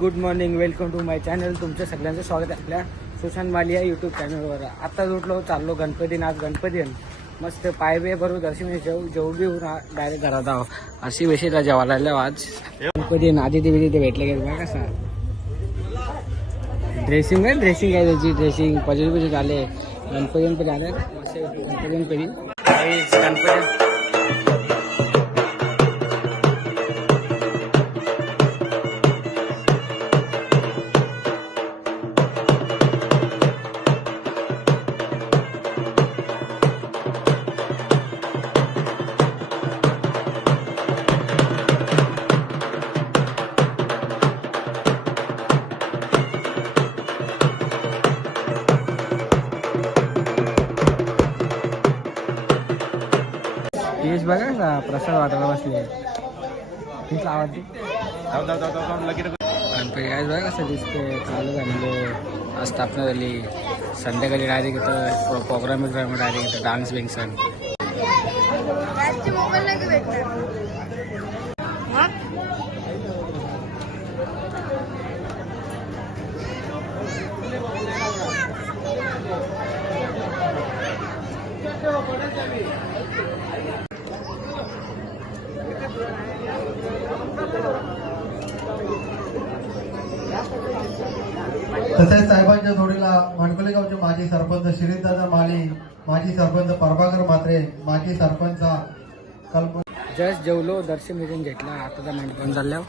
Good morning, welcome to my channel. तुमचं सगळ्यांचं स्वागत आहे आपल्या सुशांत मालिया यूट्यूब चॅनलवर. आत्ताच उठलो, चाललो गणपती. आज गणपती मस्त पायबे बरोबर दर्शन जेवू बी डायरेक्ट घरात आहो. अशी वेशीला जेवायला आलो आज. गणपती आधी ते भेटले गेले बघा कसा ड्रेसिंग आहे त्याची. ड्रेसिंग पजल झाले. गणपती आले मस्त गणपती. बघा ना प्रसाद वाटायला बसले. तिथला आवडते गणपती आज बघा कसं दिसते. चालू झालेलं स्थापना झाली. संध्याकाळी डायरेक्ट इथं प्रोग्राम डायरेक्ट इथं डान्स बिंगसन. तसेच साहेबांच्या जोडीला माणकोली गावचे माजी सरपंच श्रीदादा माळी, माजी सरपंच प्रभाकर म्हात्रे, माजी सरपंच जस्ट जेवलो, दर्शन मिळून घेतला. आता तर मंडपन चालल्यावर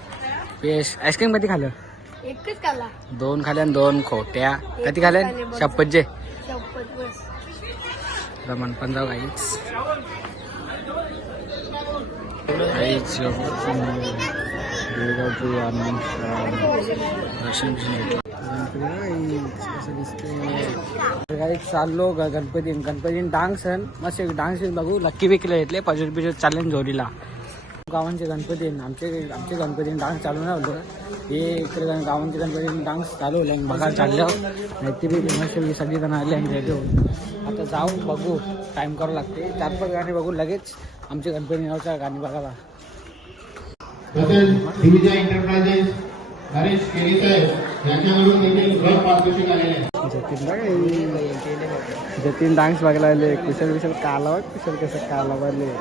पेश आईस्क्रीम कधी खाल्लं? एकच खाल्ला. 2 खाल्या 2 खोट्या. कधी खाल्या? शपथ मंडपन जाऊ काहीच दर्शन काही चाललो गणपती डान्स मस्त डान्स बघू. लक्की विकले घेतले. पजर चालले जोरीला. गावांचे गणपती आमचे गणपती डान्स चालू नाही होतं. हे इकडे गावांचे गणपती डान्स चालू होले बघायला चाललं. माहिती बी मस्त सगळी जण आले आणि रेडी होऊन आता जाऊ बघू. टाइम करावं लागते. 4-5 गाणी बघू लगेच आमचे गणपती नावाच्या गाणी बघायला. जतीन डान्स बघायला आले. कुशल काला कुशल कसं काला बरले.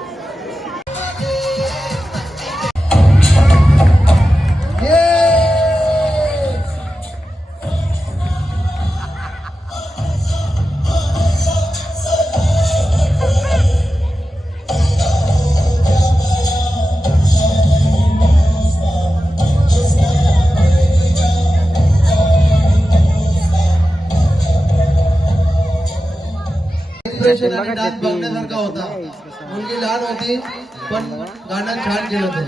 आणि डान्स बघण्यासारखा होता. मुलगी लहान होती पण गाणं छान केलं होतं.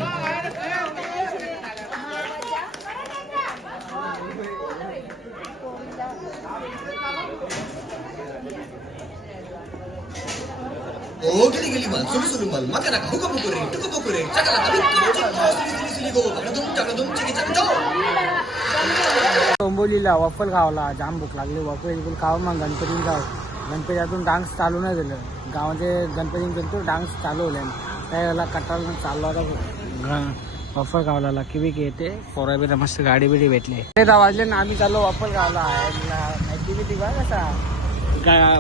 ओ गेली गेली माल सुरू माल मका ना हुका पुकुरे टुका पुकुरे चकला कमी डोंबिवलीला वफल खावला. जाम भूक लागली. वफल खाव मग गणपती जाऊ. गणपतीतून डान्स चालू नाही झालं. गावाचे गणपती डान्स चालू होले. त्याला कटाला चाललो होता. वफल खावला. लकी बी येते. पोरा बिरा मस्त गाडी बिडी भेटले. 10 वाजले ना आम्ही चाललो वफल खावला. माहिती बी बघा कसा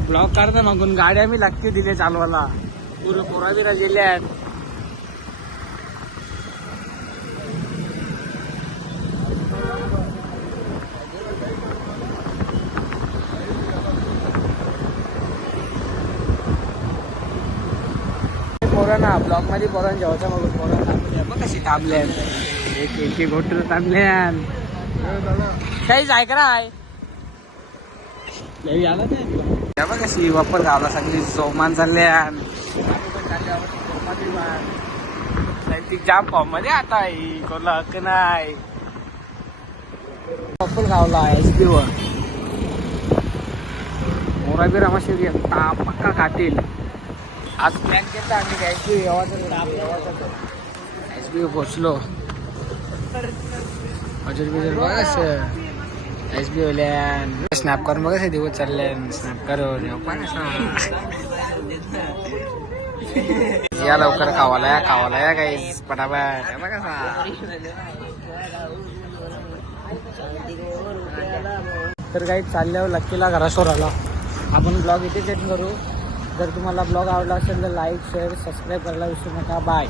ब्लॉक काढता मागून गाड्या मी लक्की दिले चालवायला. पुरं पोरा बिरा गेल्या. पोरांना ब्लॉक मध्ये पोरांना जेवता मग पोरांना बघ कशी थांबले. एक गोट थांबले. काहीच ऐकरा आहे आला नाही बघ कशी वापर गावला. सगळी सोमान चालले. जाम फॉर्म मध्ये आता कोणला हक्क नाही. वापर गावला SB वर मोरा बिरा मशी पक्का खातील. आज प्लॅन केला आम्ही SB पोचलो. अजून बघा कसं SB होल्या. स्नॅप करून बघा दिवस चालले. स्नॅप करून या लवकर खावाला या काही पटापट. तर काही चालल्यावर लक्कीला घरासोर आला. आपण ब्लॉग इथे सेट करू. जर तुम्हाला ब्लॉग आवडला असेल तर लाईक शेअर सबस्क्राईब करायला विसरू नका. बाय.